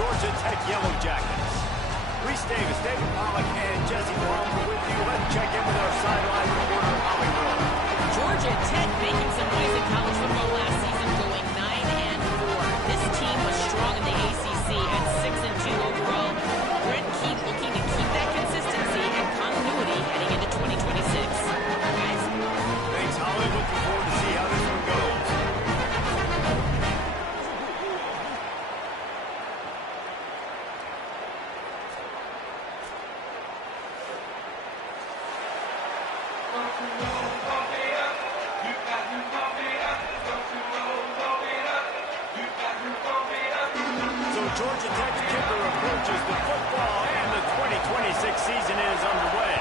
Georgia Tech Yellow Jackets. Reese Davis, David Pollack, and Jesse Palmer with you. Let's check in with our sideline reporter, Holly Rowe. Georgia Tech making some noise in college football last season, going 9-4. This team was strong in the ACC at 6-2 overall. Brent Key looking to keep that consistency and continuity heading into 2026. Guys? Thanks, Holly. Looking forward to see how this one goes. Georgia Tech's kicker approaches the football, and the 2026 season is underway.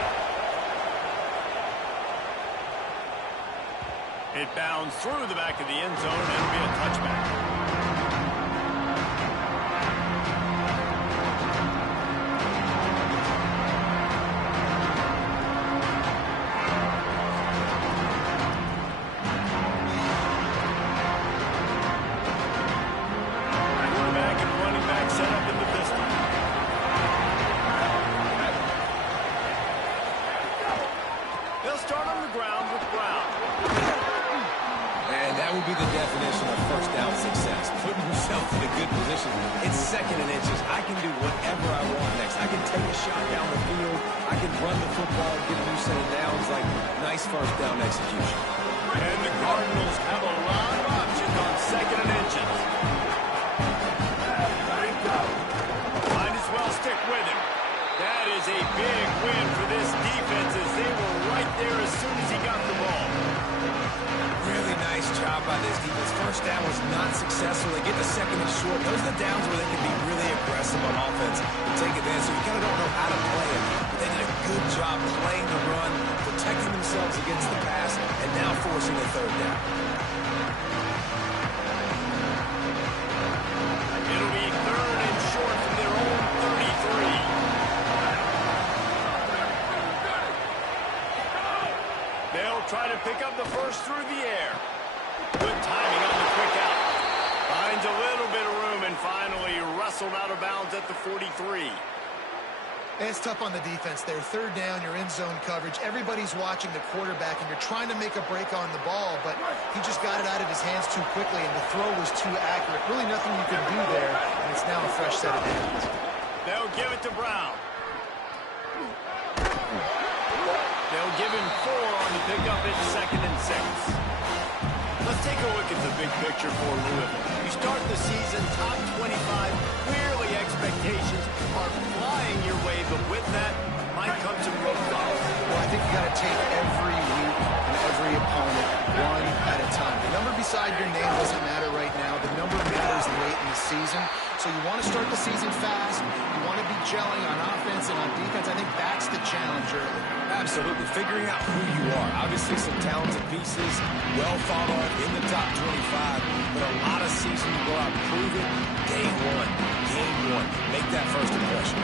It bounds through the back of the end zone, and it'll be a touchback. That would be the definition of first down success. Putting yourself in a good position. It's 2nd and inches. I can do whatever I want next. I can take a shot down the field. I can run the football, get a new set of downs. Like, nice first down execution. And the Cardinals have a lot of options on 2nd and inches. Might as well stick with him. That is a big win for this defense as they were right there as soon as he got the ball. Really nice job by this defense. First down was not successful. They get the 2nd and short. Those are the downs where they can be really aggressive on offense and take advantage. So you kind of don't know how to play it. But they did a good job playing the run, protecting themselves against the pass, and now forcing a 3rd down. It'll be 3rd and short from their own 33. They'll try to pick up the first through the air. Good timing on the quick out. Finds a little bit of room and finally wrestled out of bounds at the 43. It's tough on the defense there. 3rd down, you're in zone coverage. Everybody's watching the quarterback, and you're trying to make a break on the ball, but he just got it out of his hands too quickly, and the throw was too accurate. Really nothing you can do there, and it's now a fresh set of downs. They'll give it to Brown. They'll give him 4 on the pickup at 2nd and 6. Let's take a look at the big picture for Louisville. You start the season top 25. Clearly expectations are flying your way, but with that might come some roadblocks. Well, I think you got to take every week and every opponent one at a time. The number beside your name doesn't matter right now. The number matters late in the season. So you want to start the season fast. You want to be gelling on offense and on defense. I think that's the challenge early. Absolutely. Figuring out who you are. Obviously some talented pieces, well thought of in the top 25, but a lot of season to go out and prove it. Day 1, game 1. Make that first impression.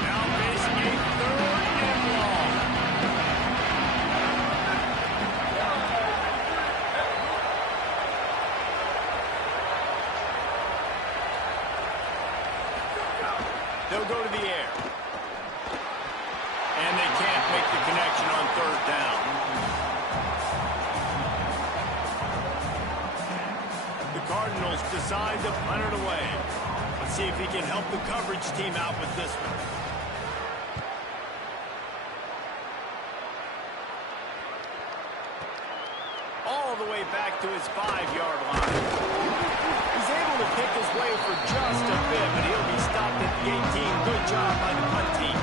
Now facing a 3rd and long. They'll go to the air. And they can't make the connection on 3rd down. The Cardinals decide to punt it away. Let's see if he can help the coverage team out with this one. All the way back to his 5-yard line. He's able to pick his way for just a bit, but he'll be stopped at the 18. Good job by the punt team.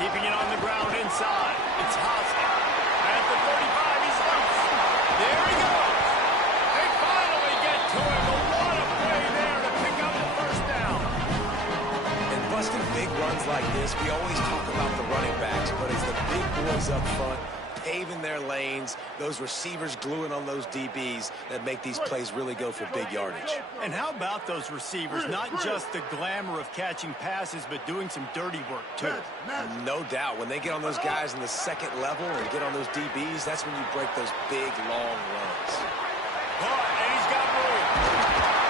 Keeping it on the ground inside. It's Haskell. At the 35, he's loose. There he goes. They finally get to him. But what a play there to pick up the first down. And busting big runs like this, we always talk about the running backs, but it's the big boys up front paving their lanes, those receivers gluing on those DBs that make these plays really go for big yardage. And how about those receivers? Not just the glamour of catching passes, but doing some dirty work, too. No doubt. When they get on those guys in the second level and get on those DBs, that's when you break those big, long runs. And he's got room.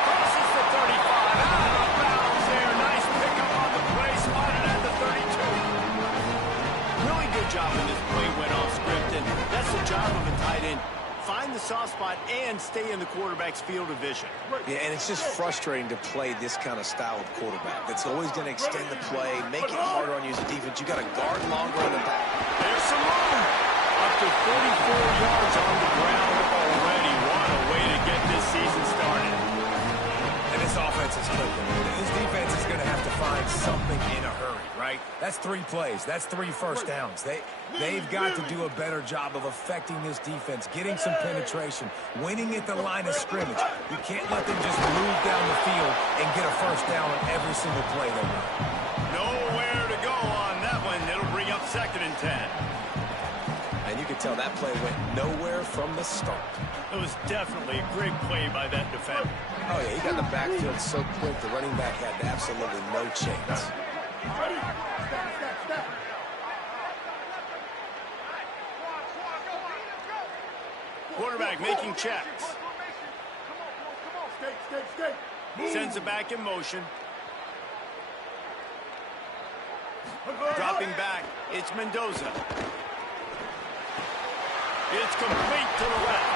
Crosses the 35. Out of bounds there. Nice pickup on the play. Spotted at the 32. Really good job when this play went off script, and that's the job of a tight end. Find the soft spot and stay in the quarterback's field of vision. Yeah, and it's just frustrating to play this kind of style of quarterback. That's always going to extend the play, make it harder on you as a defense. You got to guard longer in the back. There's some room. Up to 44 yards on the ground already. What a way to get this season started. And this offense is clicking. This defense is going to have to find something in a hurry, right? That's 3 plays. That's 3 first downs. They've got to do a better job of affecting this defense, getting some penetration, winning at the line of scrimmage. You can't let them just move down the field and get a first down on every single play they run. Nowhere to go on that one. It'll bring up 2nd and 10. And you can tell that play went nowhere from the start. It was definitely a great play by that defender. Oh, yeah, he got in the backfield so quick, the running back had absolutely no chance. Quarterback making checks. Sends it back in motion. Dropping back, it's Mendoza. It's complete to the left.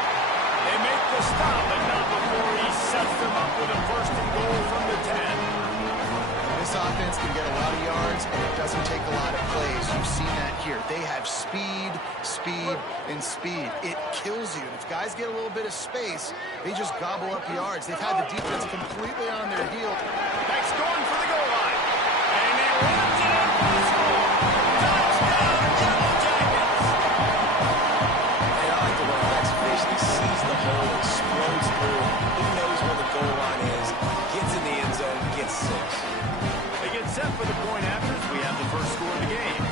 They make the stop, but not before he sets them up with a 1st and goal from the 10. This offense can get a lot of yards, and it doesn't take a lot of plays. You've seen that here. They have speed, speed, and speed. It kills you. And if guys get a little bit of space, they just gobble up yards. They've had the defense completely on their heel. Beck's going for the goal line. And he runs it in for the score. Touchdown, Yellow Jackets! And I like the running back's vision. He sees the hole, explodes through it. He knows where the goal line is, gets in the end zone, gets 6. They get set for the point after as we have the first score of the game.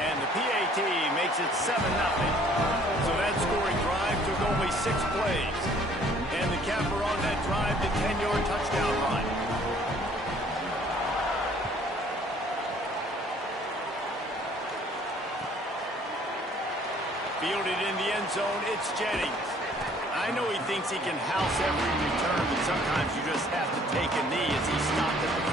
And the PAT makes it 7-0. So that scoring drive took only 6 plays. And the capper on that drive, the 10-yard touchdown run. Fielded in the end zone, it's Jennings. I know he thinks he can house every return, but sometimes you just have to take a knee as he stopped at the 14.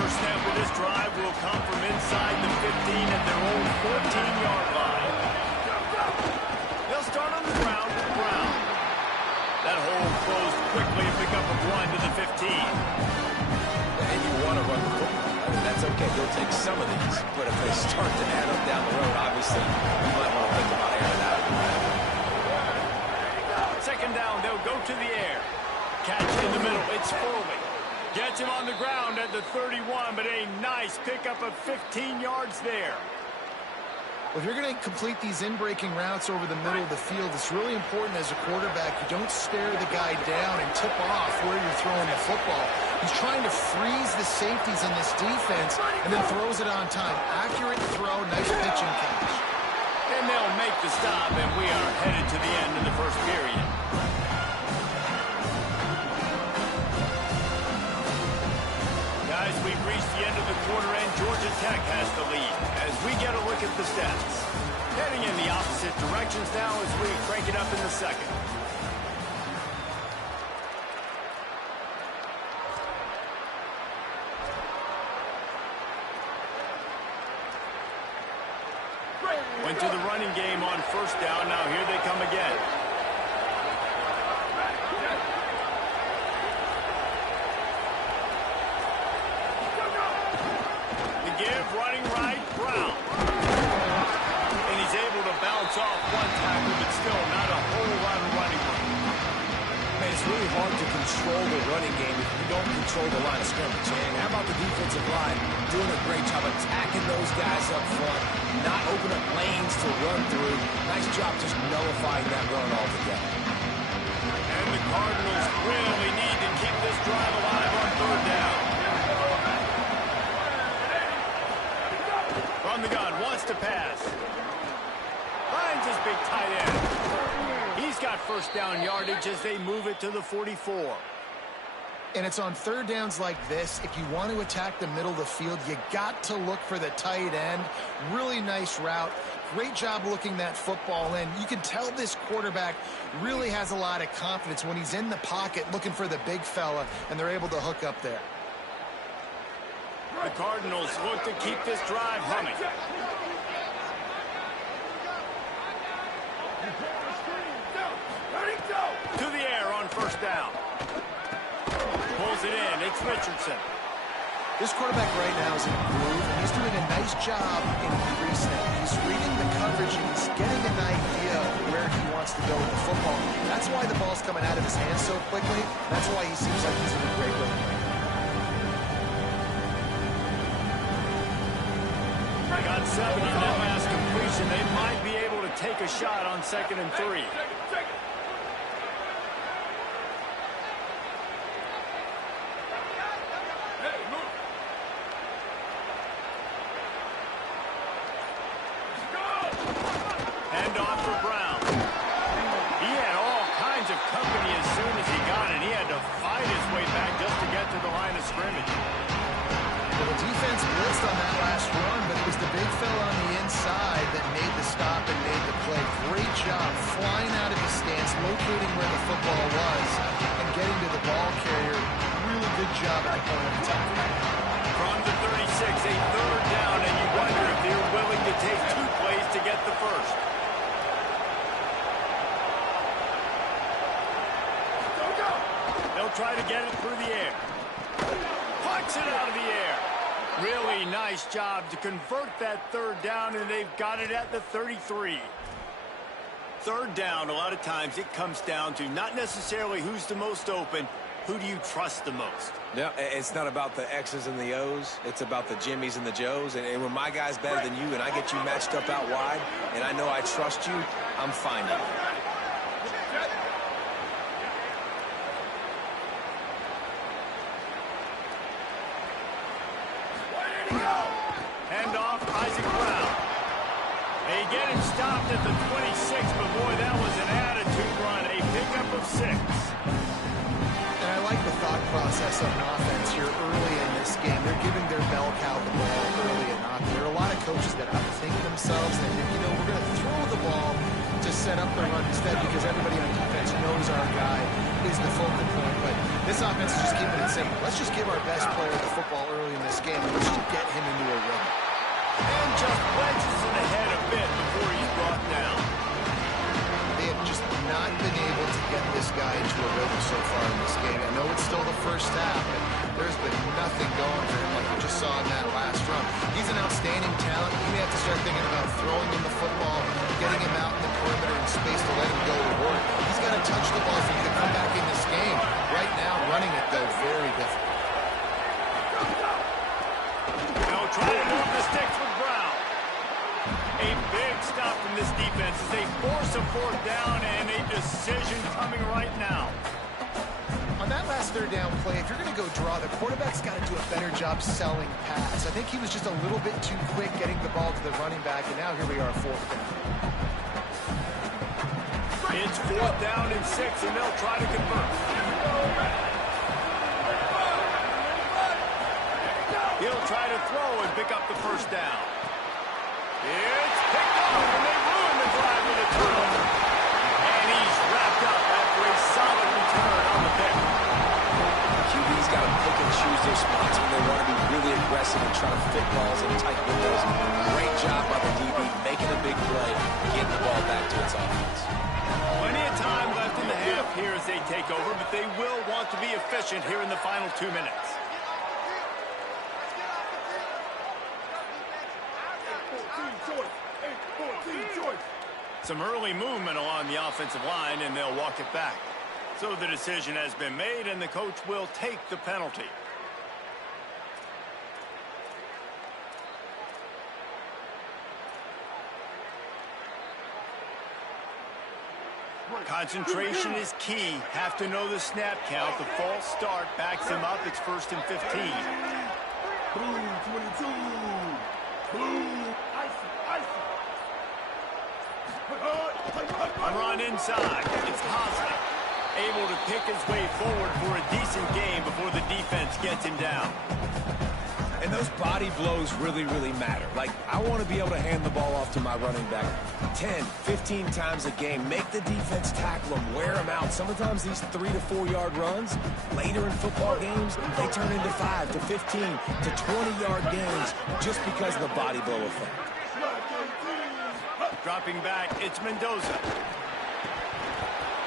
First snap of this drive will come from inside the 15 at their own 14-yard line. They'll start on the ground with Brown. That hole closed quickly and pick up a run to the 15. And you want to run the football. I mean, that's okay. You'll take some of these. But if they start to add up down the road, obviously, you might want to think about airing out. 2nd down, they'll go to the air. Catch in the middle, it's Foley. Gets him on the ground at the 31, but a nice pickup of 15 yards there. If you're going to complete these in-breaking routes over the middle of the field, it's really important as a quarterback you don't stare the guy down and tip off where you're throwing the football. He's trying to freeze the safeties in this defense and then throws it on time. Accurate throw, nice pitch and catch. And they'll make the stop, and we are headed to the end of the first period. Guys, we've reached the end of the quarter, and Georgia Tech has the lead as we get a look at the stats. Heading in the opposite directions now as we crank it up in the second. Went to the running game on 1st down. Now here they come again. The give, running right, Brown. And he's able to bounce off one tackle, but still not a whole lot of running room. Man, it's really hard to control the running game if you don't control the line of scrimmage. And how about the defensive line doing a great job attacking those guys up front, not open up lanes to run through. Nice job just nullifying that run altogether. And the Cardinals really need to keep this drive alive on third down. From the gun, wants to pass. Finds his big tight end. He's got first down yardage as they move it to the 44. And it's on third downs like this. If you want to attack the middle of the field, you got to look for the tight end. Really nice route. Great job looking that football in. You can tell this quarterback really has a lot of confidence when he's in the pocket looking for the big fella, and they're able to hook up there. The Cardinals look to keep this drive humming. To the air on first down. Pulls it in. It's Richardson. This quarterback right now is in a groove, and he's doing a nice job in pre-snap. He's reading the coverage, and he's getting an idea of where he wants to go with the football. That's why the ball's coming out of his hands so quickly. That's why he seems like he's in a great way. They got 7 on that last completion. They might be able to take a shot on 2nd and 3. Handoff for Brown. He had all kinds of company as soon as he got it. He had to fight his way back just to get to the line of scrimmage. Well, the defense blitzed on that last run, but it was the big fella on the inside that made the stop and made the play. Great job flying out of his stance, locating where the football was, and getting to the ball carrier. Really good job at the point of attack. From the 36, a third down, and you wonder if they're willing to take 2 plays to get the first. They'll try to get it through the air. Punch it out of the air. Really nice job to convert that third down, and they've got it at the 33. Third down, a lot of times it comes down to not necessarily who's the most open, who do you trust the most? Yeah, it's not about the X's and the O's. It's about the Jimmies and the Joes. And when my guy's better than you and I get you matched up out wide and I know I trust you, I'm fine with it. Handoff, Isaac Brown. They get him stopped at the 26, but boy, that was an attitude run. A pickup of 6. And I like the thought process of an offense here early in this game. They're giving their bell cow the ball early and often. There are a lot of coaches that have to think to themselves that, you know, we're going to throw the ball to set up the run instead because everybody on defense knows our guy is the focal point. But this offense is just keeping it simple. Let's just give our best player the football early in this game, and let's just get him into a rhythm. And just wedges it ahead a bit before he's brought down. They have just not been able to get this guy into a rhythm so far in this game. I know it's still the first half, but there's been nothing going for him like we just saw in that last run. He's an outstanding talent. You may have to start thinking about throwing him the football, getting him out in the perimeter in space to let him go to work. He's got to touch the ball for you to come back in this game. Right now, running it, though, very difficult. They'll try to move the sticks with Brown. A big stop from this defense as they force a 4th down and a decision coming right now. On that last third down play, if you're going to go draw, the quarterback's got to do a better job selling pass. I think he was just a little bit too quick getting the ball to the running back, and now here we are, 4th down. It's 4th down and 6, and they'll try to convert. He'll try to throw and pick up the first down. It's picked up, and they ruin the drive with a turnover. And he's wrapped up after a solid return on the pick. QB's got to pick and choose their spots when they want to be really aggressive and try to fit balls in tight windows. Great job by the DB making a big play, getting the ball back to its offense. Plenty of time left in the half here as they take over, but they will want to be efficient here in the final 2 minutes. Some early movement along the offensive line, and they'll walk it back. So the decision has been made, and the coach will take the penalty. Concentration is key. Have to know the snap count. The false start backs him up. It's 1st and 15. Blue 22. Blue. A run inside. It's Hosler. Able to pick his way forward for a decent game before the defense gets him down. And those body blows really, really matter. Like, I want to be able to hand the ball off to my running back 10, 15 times a game. Make the defense tackle them, wear them out. Sometimes these 3 to 4 yard runs, later in football games, they turn into 5 to 15 to 20-yard games just because of the body blow effect. Dropping back, it's Mendoza.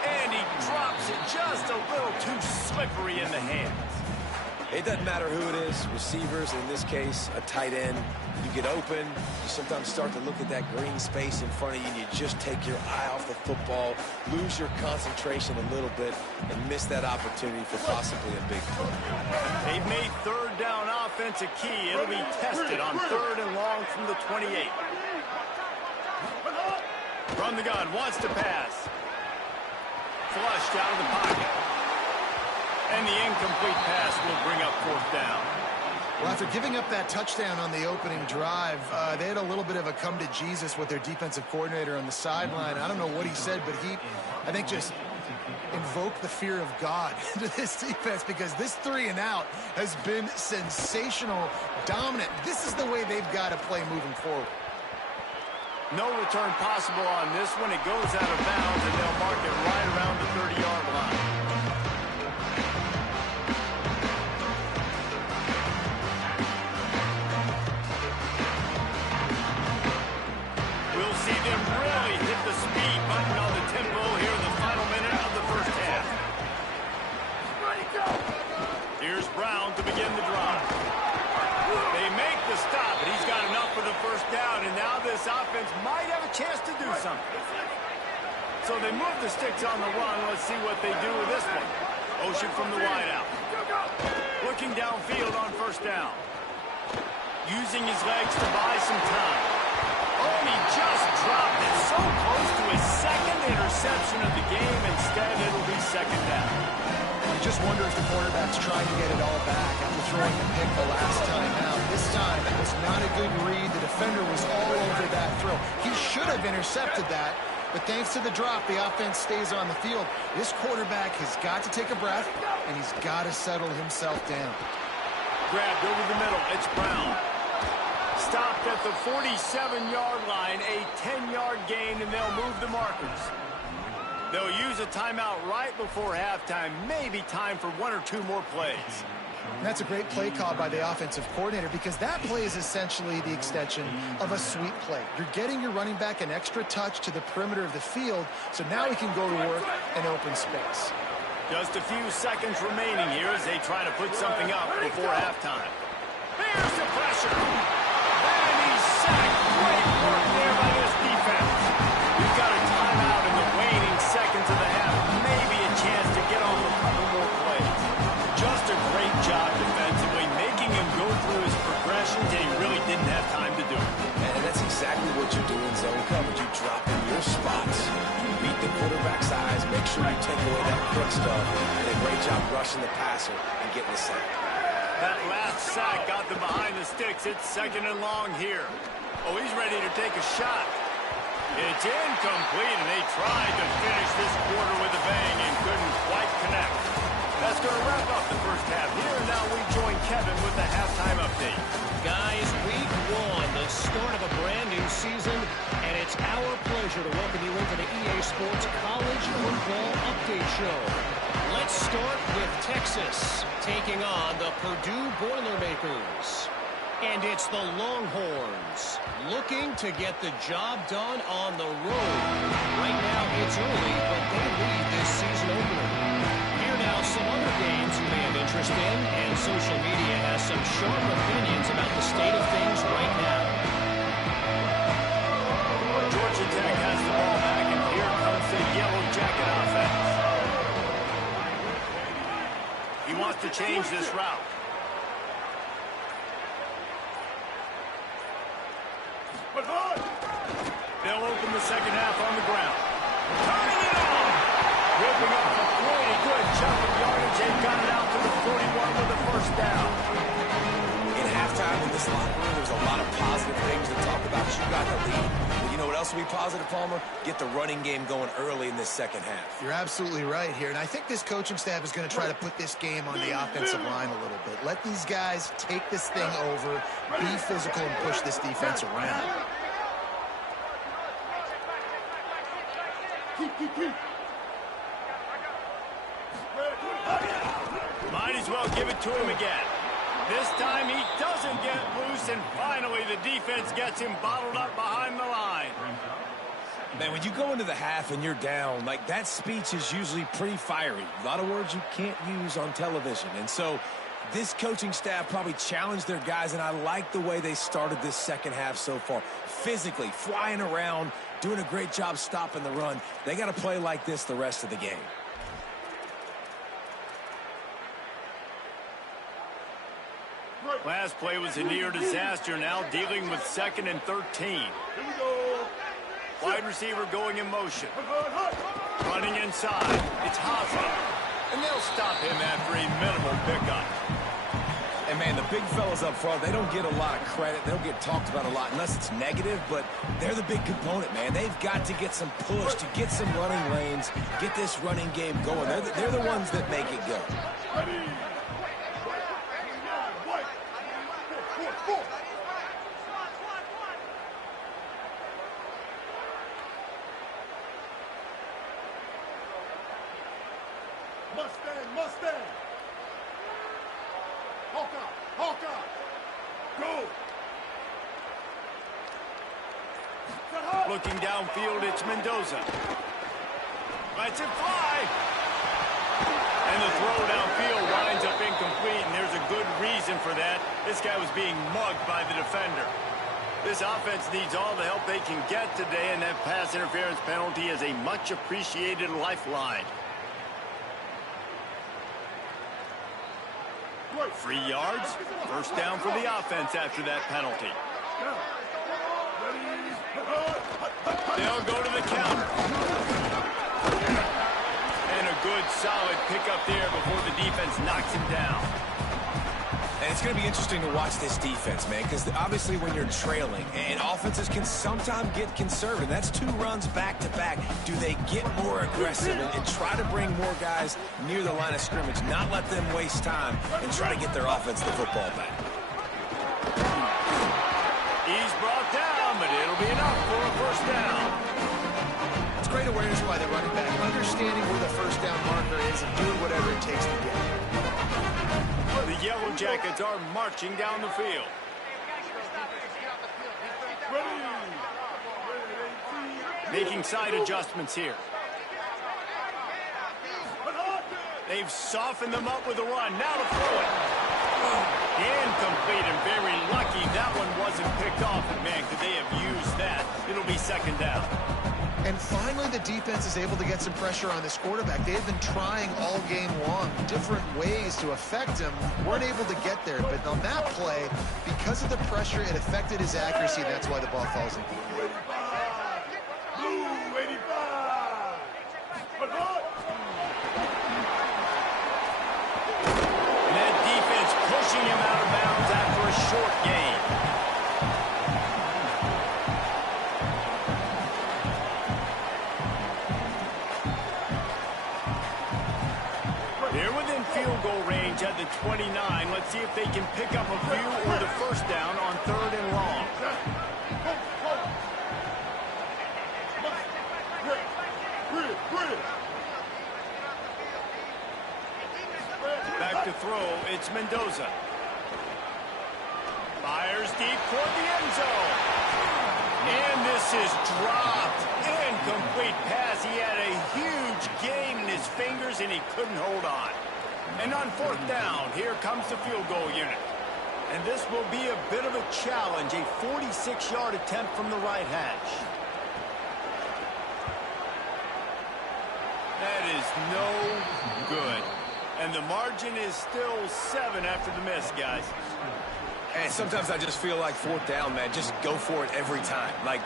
And he drops it just a little too slippery in the hands. It doesn't matter who it is, receivers, in this case, a tight end. You get open, you sometimes start to look at that green space in front of you, and you just take your eye off the football, lose your concentration a little bit, and miss that opportunity for possibly a big play. They've made 3rd down offense a key. It'll be tested on 3rd and long from the 28. From the gun, wants to pass. Flushed out of the pocket. And the incomplete pass will bring up 4th down. Well, after giving up that touchdown on the opening drive, they had a little bit of a come to Jesus with their defensive coordinator on the sideline. I don't know what he said, but he, I think, just invoked the fear of God into this defense, because this 3 and out has been sensational, dominant. This is the way they've got to play moving forward. No return possible on this one. It goes out of bounds, and they'll mark it right around the 30-yard line. We'll see them really hit the speed button on the tempo here in the final minute of the first half. Here's Brown to begin the drive. They make the stop, and he's got enough for the first down, and now this offense might have a chance to do something. So they move the sticks on the run. Let's see what they do with this one. Ocean from the wideout. Looking downfield on 1st down. Using his legs to buy some time. Oh, and he just dropped it. So close to his 2nd interception of the game. Instead, it'll be 2nd down. I just wonder if the quarterback's trying to get it all back after throwing the pick the last time out. This time, it was not a good read. The defender was all over that throw. He should have intercepted that, but thanks to the drop, the offense stays on the field. This quarterback has got to take a breath, and he's got to settle himself down. Grabbed over the middle. It's Brown. Stopped at the 47-yard line, a 10-yard gain, and they'll move the markers. They'll use a timeout right before halftime. Maybe time for 1 or 2 more plays. And that's a great play call by the offensive coordinator, because that play is essentially the extension of a sweep play. You're getting your running back an extra touch to the perimeter of the field, so now he can go to work in open space. Just a few seconds remaining here as they try to put something up before halftime. Here's the pressure. And he's sacked. Great work there by this defense. We've got a timeout in the waning seconds of the half. Maybe a chance to get on a couple more plays. Just a great job defensively, making him go through his progressions, and he really didn't have time to do it. And that's exactly what you do in zone coverage. You drop in your spots, you beat the quarterback's eyes, make sure you take away that quick stuff, and a great job rushing the passer and getting the sack. That last sack got them behind the sticks. It's 2nd and long here. Oh, he's ready to take a shot. It's incomplete, and they tried to finish this quarter with a bang and couldn't quite connect. That's going to wrap up the first half here, and now we join Kevin with the halftime update. Guys, week 1, the start of a brand new season, and it's our pleasure to welcome you into the EA Sports College Football Update Show. Let's start with Texas, taking on the Purdue Boilermakers. And it's the Longhorns, looking to get the job done on the road. Right now, it's early, but they lead this season opener. Here now, some other games you may have interest in, and social media has some sharp opinions about the state of things right now. Georgia Tech has the ball back, and here comes the Yellow Jacket offense. change this route. They'll open the second half on the ground. Turning it on! Ripping off a pretty good chunk of yardage. They've got it out to the 41 with the first down. In halftime in this locker room, there's a lot of positive things to talk about. You got the lead. But you know what else will be positive, Palmer? Get the running game going early in this second half. You're absolutely right here. And I think this coaching staff is going to try to put this game on the offensive line a little bit. Let these guys take this thing over, be physical, and push this defense around. Might as well give it to him again. This time he doesn't get loose, and finally the defense gets him bottled up behind the line. Man, when you go into the half and you're down, like, that speech is usually pretty fiery. A lot of words you can't use on television. And so this coaching staff probably challenged their guys, and I like the way they started this second half so far. Physically, flying around, doing a great job stopping the run. They got to play like this the rest of the game. Last play was a near disaster, now dealing with 2nd and 13. Wide receiver going in motion. Running inside. It's Hosmer. And they'll stop him after a minimal pickup. And, man, the big fellas up front, they don't get a lot of credit. They don't get talked about a lot unless it's negative, but they're the big component, man. They've got to get some push, to get some running lanes, get this running game going. They're the ones that make it go. Mustang! Hawkeye! Go! Looking downfield, it's Mendoza. Lets it fly. And the throw downfield winds up incomplete, and there's a good reason for that. This guy was being mugged by the defender. This offense needs all the help they can get today, and that pass interference penalty is a much-appreciated lifeline. 3 yards, first down for the offense after that penalty. They'll go to the counter. And a good, solid pickup there before the defense knocks him down. And it's going to be interesting to watch this defense, man, because obviously when you're trailing, and offenses can sometimes get conservative. That's 2 runs back-to-back. Do they get more aggressive and try to bring more guys near the line of scrimmage, not let them waste time, and try to get their offense the football back? He's brought down, but it'll be enough for a first down. It's great awareness by the running back, understanding where the first down marker is and doing whatever it takes to get it. The Yellow Jackets are marching down the field. Making side adjustments here. They've softened them up with a run. Now to throw it. Incomplete, and very lucky that one wasn't picked off. And, man, could they have used that? It'll be second down. And finally, the defense is able to get some pressure on this quarterback. They've been trying all game long different ways to affect him. Weren't able to get there. But on that play, because of the pressure, it affected his accuracy. That's why the ball falls incomplete. Blue 85! And that defense pushing him out of bounds after a short gain. Field goal range at the 29. Let's see if they can pick up a few or the first down on 3rd and long. Back to throw, it's Mendoza. Fires deep toward the end zone. And this is dropped. Incomplete pass. He had a huge gain in his fingers and he couldn't hold on. And on 4th down, here comes the field goal unit. And this will be a bit of a challenge, a 46-yard attempt from the right hash. That is no good. And the margin is still 7 after the miss, guys. And sometimes I just feel like 4th down, man, just go for it every time. Like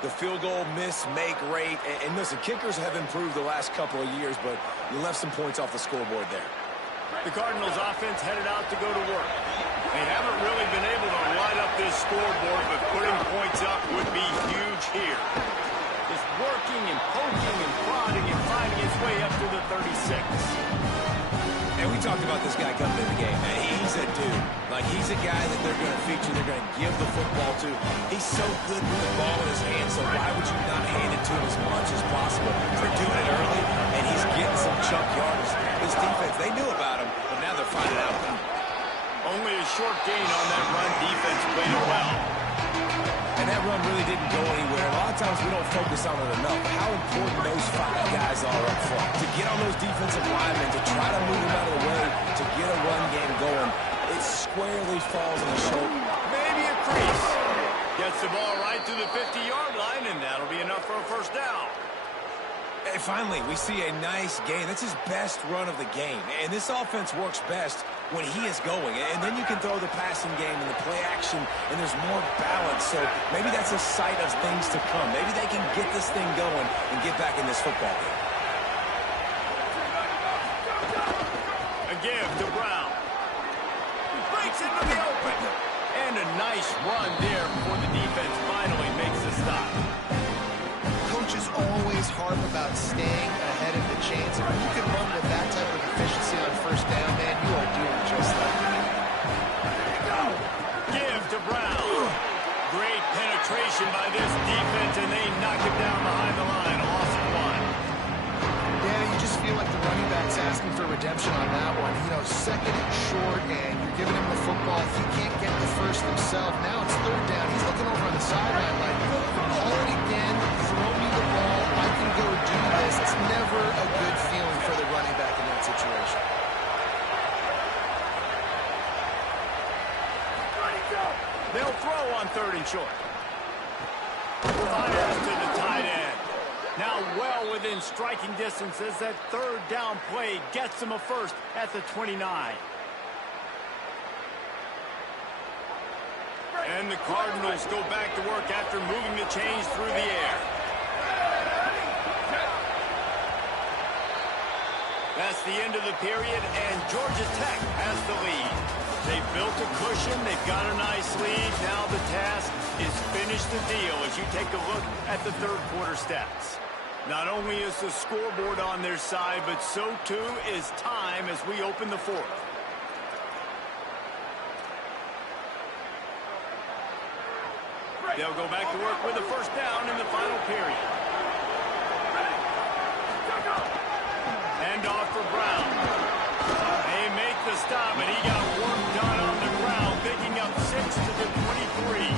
the field goal miss-make rate. And listen, kickers have improved the last couple of years, but you left some points off the scoreboard there. The Cardinals offense headed out to go to work. They haven't really been able to light up this scoreboard, but putting points up would be huge here. Just working and poking and prodding and finding his way up to the 36. And we talked about this guy coming in the game, man. He's a dude. Like, he's a guy that they're going to feature, they're going to give the football to. He's so good with the ball in his hands, so why would you not hand it to him as much as possible? They're doing it early, and he's getting some chunk yardage. This defense, they knew about him, but now they're finding out about him. Only a short gain on that run. Defense played it well. And that run really didn't go anywhere. A lot of times we don't focus on it enough. How important those 5 guys are up front. To get on those defensive linemen, to try to move them out of the way, to get a run game going, it squarely falls on the shoulder. Maybe a crease. Gets the ball right to the 50-yard line, and that'll be enough for a first down. And finally, we see a nice gain. That's his best run of the game. And this offense works best when he is going. And then you can throw the passing game and the play action, and there's more balance. So maybe that's a sight of things to come. Maybe they can get this thing going and get back in this football game. A give to Brown. He breaks into the open. And a nice run there before the defense finally makes the stop. Coaches always harp about staying ahead of the chains, and when you can run with that type of efficiency on first down, man, you are doing just that. Give to Brown. Great penetration by this defense, and they knock him down behind the line. Loss of 1. Yeah, you just feel like the running back's asking for redemption on that one. You know, 2nd and short, and you're giving him the football. If he can't get the first himself, now it's 3rd down. He's looking over on the sideline like, call it again, throw me the ball, I can go do this. It's never a good feeling for the running back in that situation. They'll throw on 3rd and short. Fires to the tight end. Now well within striking distance as that 3rd down play gets them a first at the 29. And the Cardinals go back to work after moving the chains through the air. That's the end of the period, and Georgia Tech has the lead. They've built a cushion. They've got a nice lead. Now the task is finish the deal as you take a look at the 3rd quarter stats. Not only is the scoreboard on their side, but so too is time as we open the 4th. They'll go back to work with a first down in the final period. Hand off for Brown. They make the stop, and he got work done on the ground, picking up 6 to the 23.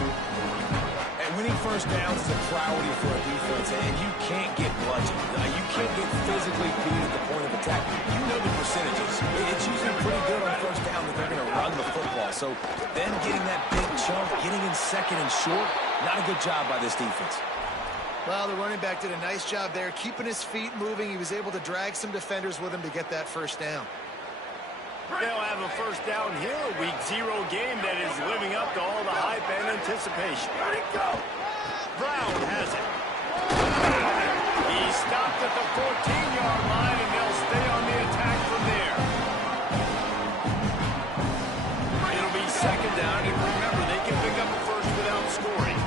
And winning first downs is a priority for a defense, and you can't get bludgeoned. You can't get physically beat at the point of attack. You know the percentages. It's usually pretty good on first down that they're going to run the football. So then getting that big chunk, getting in 2nd and short, not a good job by this defense. Well, the running back did a nice job there, keeping his feet moving. He was able to drag some defenders with him to get that first down. They'll have a first down here, a Week 0 game that is living up to all the hype and anticipation. Brown has it. He stopped at the 14-yard line, and they'll stay on the attack from there. It'll be 2nd down, and remember, they can pick up a first without scoring.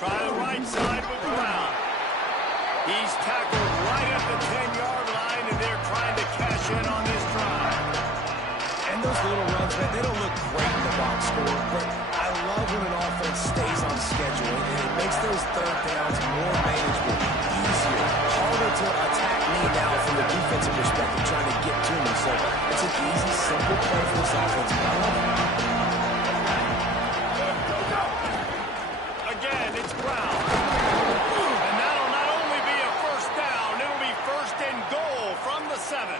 Try the right side with Brown. He's tackled right at the 10-yard line, and they're trying to cash in on this drive. And those little runs, man, they don't look great in the box score, but I love when an offense stays on schedule, and it makes those 3rd downs more manageable, easier, harder to attack me now from the defensive perspective, trying to get to me. So it's an easy, simple play for this offense. I love it. Again, it's Brown. And that'll not only be a first down, it'll be 1st and goal from the 7.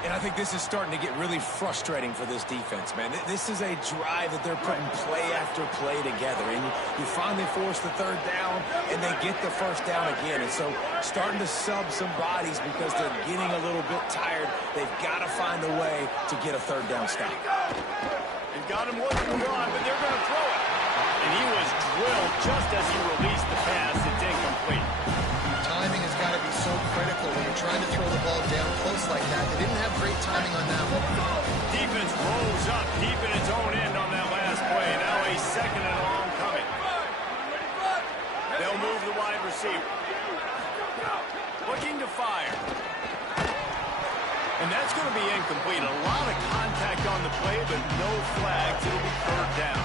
And I think this is starting to get really frustrating for this defense, man. This is a drive that they're putting play after play together. And you finally force the third down, and they get the first down again. And so starting to sub some bodies because they're getting a little bit tired. They've got to find a way to get a third down stop. They've got him looking to run, but they're going to throw it. And he was drilled just as he released the pass. It's incomplete. Timing has got to be so critical when you're trying to throw the ball down close like that. They didn't have great timing on that one. Defense rose up deep in its own end on that last play. Now a second and long coming. They'll move the wide receiver. Looking to fire. And that's going to be incomplete. A lot of contact on the play, but no flags. It'll be third down.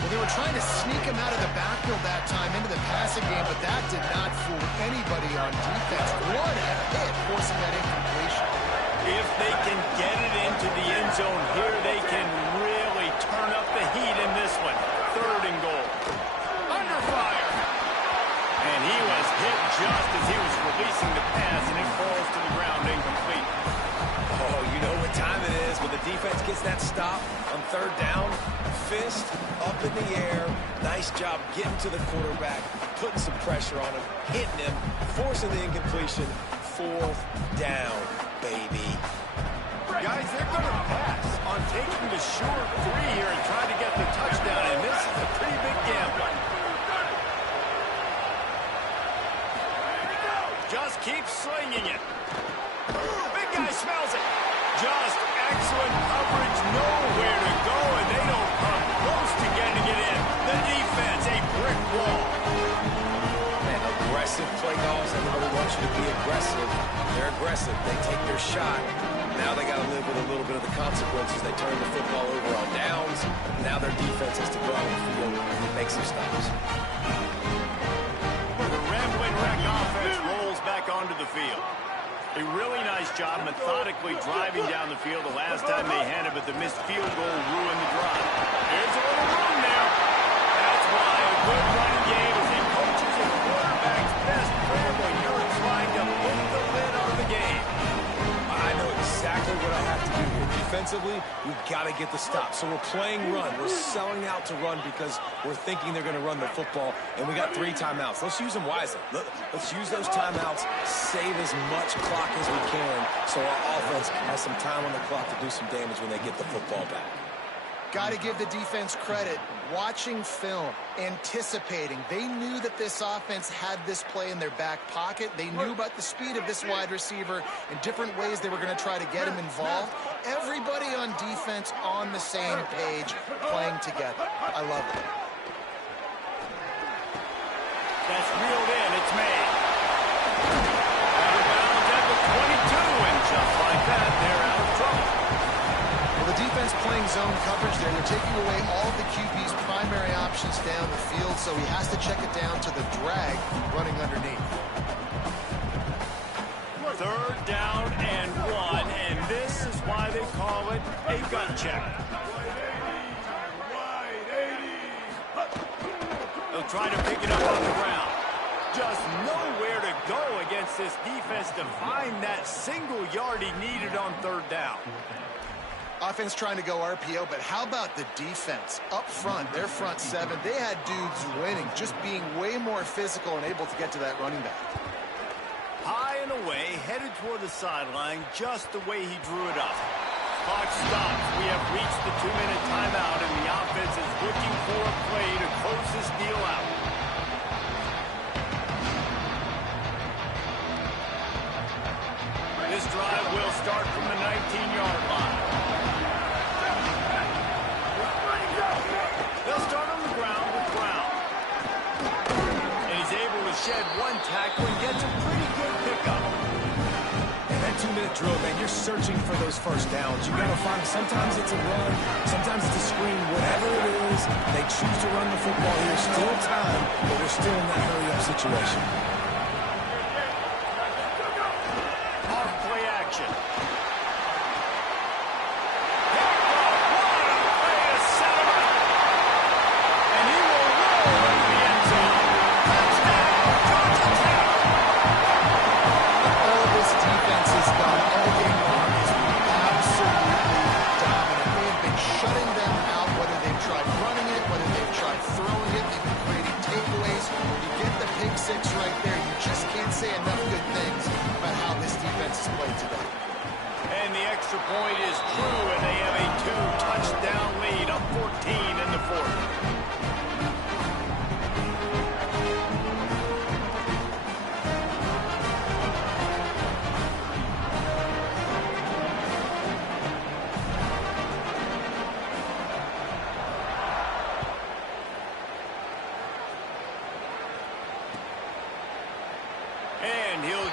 Well, they were trying to sneak him out of the backfield that time into the passing game, but that did not fool anybody on defense. What a hit, forcing that incompletion. If they can get it into the end zone here, they can really turn up the heat in this one. Third and goal. Under fire. And he was hit just as he was releasing the pass, and it falls to the ground incomplete. Oh, you know what time it is when the defense gets that stop on third down. Fist up in the air. Nice job getting to the quarterback, putting some pressure on him, hitting him, forcing the incompletion. Fourth down, baby. Guys, they're going to pass on taking the short three here and trying to get the touchdown, and this is a pretty big gamble. Just keep slinging it. Big guy smells it. Just excellent coverage, nowhere to go, and they don't come close to getting it in. The defense, a brick wall. Man, aggressive play calls. Everybody wants you to be aggressive. They're aggressive. They take their shot. Now they got to live with a little bit of the consequences. They turn the football over on downs. Now their defense has to go out on the field and make some stops. The rambling wreck offense rolls back onto the field. A really nice job methodically driving down the field the last time they had it, but the missed field goal ruined the drive. There's a little room there. That's why a good running game is a coach's and quarterback's best friend when you're trying to put the lid on the game. I know exactly what I have to do here. Defensively, we've got to get the stop. So we're playing run. We're selling out to run because we're thinking they're going to run the football, and we got 3 timeouts. Let's use them wisely. Let's use those timeouts, save as much clock as we can so our offense has some time on the clock to do some damage when they get the football back. Got to give the defense credit. Watching film, anticipating. They knew that this offense had this play in their back pocket. They knew about the speed of this wide receiver and different ways they were going to try to get him involved. Everybody on defense on the same page, playing together. I love it. That's reeled in. It's made. Out of bounds at the 22, and just like that, they're out of trouble. Well, the defense playing zone coverage there. They're taking away all of the QB's primary options down the field, so he has to check it down to the drag running underneath. Third down and 1, and this is why they call it a gut check. They'll try to pick it up on the ground. Just nowhere to go against this defense to find that single yard he needed on third down. Offense trying to go RPO, but how about the defense? Up front, their front 7, they had dudes winning, just being way more physical and able to get to that running back. High and away, headed toward the sideline, just the way he drew it up. Clock stops. We have reached the 2-minute timeout, and the offense is looking for a play to close this deal out. This drive will start from the 19-yard line. They'll start on the ground with Brown. And he's able to shed one tackle and gets a pretty good pickup. And that 2-minute drill, man, you're searching for those first downs. You got to find, sometimes it's a run, sometimes it's a screen, whatever it is, they choose to run the football here. Still time, but we're still in that hurry-up situation. Off play action.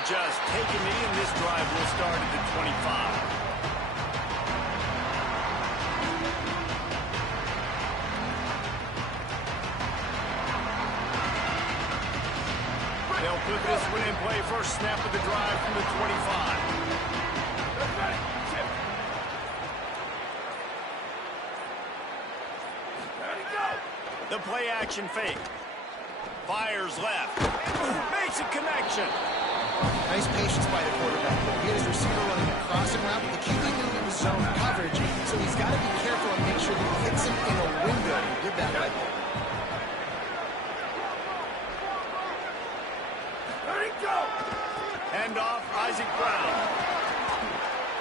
just take a knee, and this drive will start at the 25. They'll put this one in play. First snap of the drive from the 25. The play action fake. Fires left. Makes a connection. Nice patience by the quarterback. He had his receiver running a crossing route, but the QB knew it was zone coverage, so he's got to be careful and make sure that he hits him in a window. He did that right there. Hand off, Isaac Brown.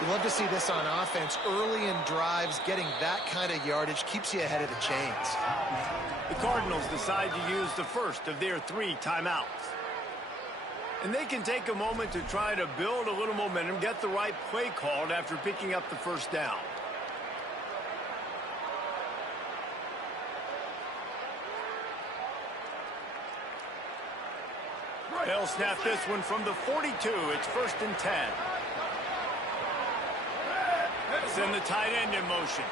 You love to see this on offense. Early in drives, getting that kind of yardage keeps you ahead of the chains. The Cardinals decide to use the first of their 3 timeouts. And they can take a moment to try to build a little momentum, get the right play called after picking up the first down. They'll snap this one from the 42. It's 1st and 10. Send the tight end in motion.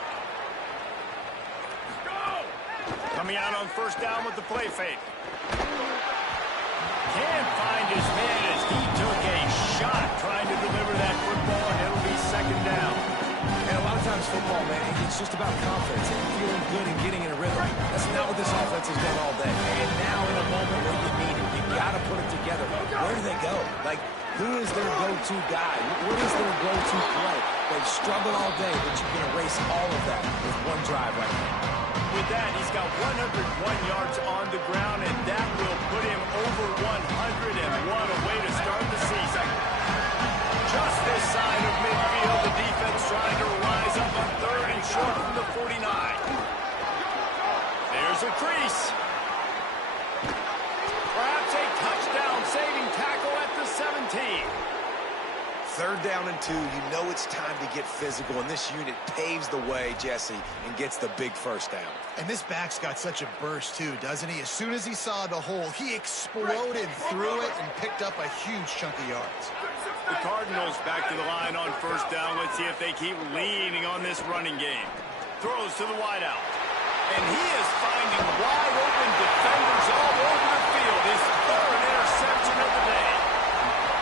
Coming out on first down with the play fake. Can't find his man as he took a shot trying to deliver that football, and it'll be 2nd down. And a lot of times football, man, it's just about confidence and feeling good and getting in a rhythm. That's not what this offense has done all day. And now in a moment where you need it, you got to put it together. Where do they go? Like, who is their go-to guy? What is their go-to play? They've struggled all day, but you can erase all of that with one drive right now. With that, he's got 101 yards on the ground, and that will put him over 101 away to start the season. Just this side of midfield, the defense trying to rise up on 3rd and short from the 49. There's a crease. Perhaps a touchdown-saving tackle at the 17. 3rd down and 2. You know it's time to get physical, and this unit paves the way, Jesse, and gets the big first down. And this back's got such a burst, too, doesn't he? As soon as he saw the hole, he exploded through it and picked up a huge chunk of yards. The Cardinals back to the line on first down. Let's see if they keep leaning on this running game. Throws to the wideout. And he is finding wide open defenders all over the field. His 3rd interception of the day.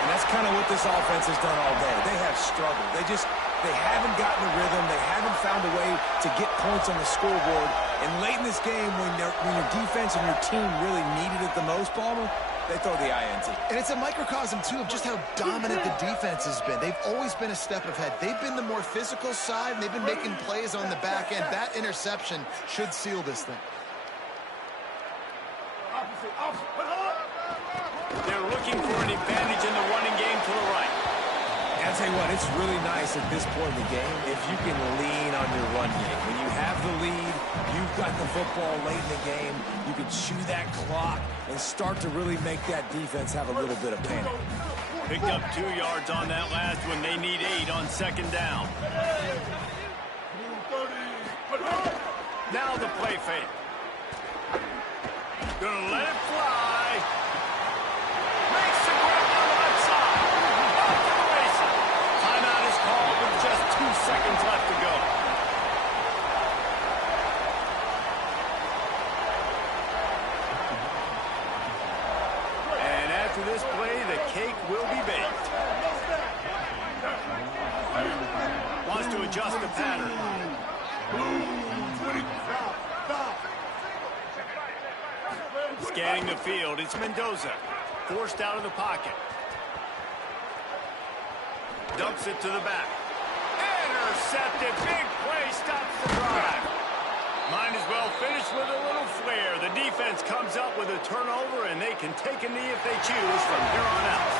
And that's kind of what this offense has done all day. They have struggled. They haven't gotten a rhythm. They haven't found a way to get points on the scoreboard. And late in this game, when your defense and your team really needed it the most, Palmer, they throw the INT. And it's a microcosm, too, of just how dominant the defense has been. They've always been a step ahead. They've been the more physical side, and they've been making plays on the back end. That interception should seal this thing. They're looking for an advantage in the running game to the right. And I'll tell you what, it's really nice at this point in the game if you can lean on your run game. When you have the lead, you've got the football late in the game, you can chew that clock and start to really make that defense have a little bit of panic. Picked up 2 yards on that last one. They need 8 on 2nd down. Now the play fake. Gonna let it fly. Makes the grab on the left side. Off to the races. Timeout is called with just 2 seconds left to go. And after this play, the cake will be baked. Wants to adjust the pattern. Scanning the field, it's Mendoza. Forced out of the pocket. Dumps it to the back. Intercepted. Big play stops the drive. Might as well finish with a little flair. The defense comes up with a turnover, and they can take a knee if they choose from here on out.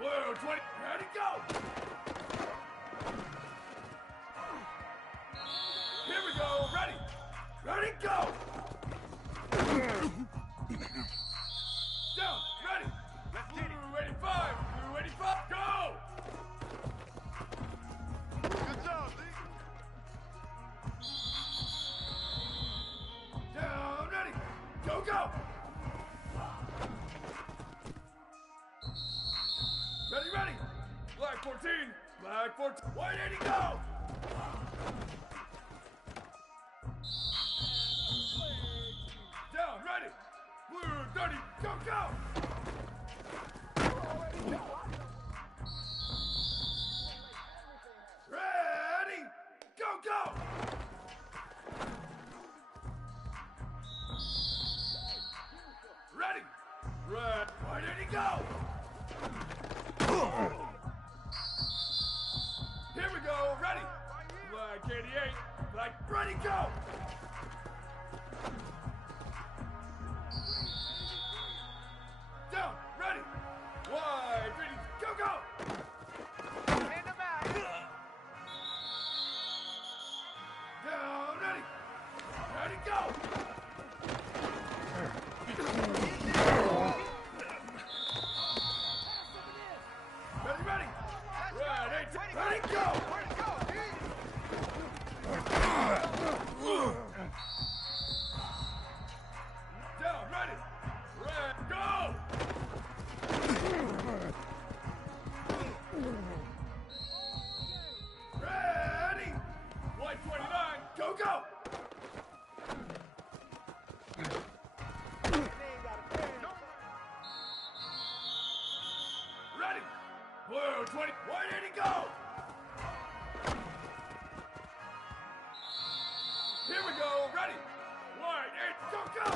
Blue 20. Ready, go! Here we go. Ready. Ready, go! Down. Ready. Blue 85. Blue 85. Go! Good job, Lee. Down. Ready. Go, go! Ready, ready! Black 14! Black 14! White 80, go! Down, ready! Blue 30, go, go! Ready! Go, go! Ready! Red, white 80, go! Here we go, ready! Black 88, black, ready, go! Down, ready! White, ready, go, go! In the back! Down, ready! Ready, go! Ready, ready! Ready, ready, go! Where'd it go? Down, ready! Ready, go! Ready! White 29, go, go! Ready! Blue 20, white 80, go! Here we go, ready! White 8, go, go!